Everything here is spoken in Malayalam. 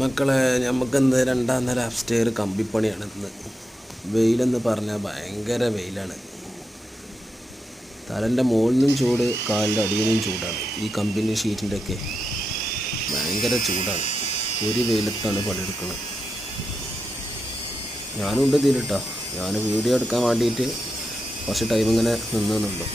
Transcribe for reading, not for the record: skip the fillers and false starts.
മക്കളെ, നമുക്കിന്ന് രണ്ടാം നില അപ്സ്റ്റെയർ കമ്പിപ്പണിയാണ്. ഇന്ന് വെയിലെന്ന് പറഞ്ഞാൽ ഭയങ്കര വെയിലാണ്. തലൻ്റെ മുകളിൽ നിന്നും ചൂട്, കാലിൻ്റെ അടിയിൽ നിന്നും ചൂടാണ്. ഈ കമ്പനി ഷീറ്റിൻ്റെ ഒക്കെ ഭയങ്കര ചൂടാണ്. ഒരു വെയിലത്താണ് പണിയെടുക്കുന്നത്. ഞാനും ഉണ്ട് ഇതിലിട്ടോ. ഞാൻ വീഡിയോ എടുക്കാൻ വേണ്ടിയിട്ട് കുറച്ച് ടൈം ഇങ്ങനെ നിന്നുള്ളൂ.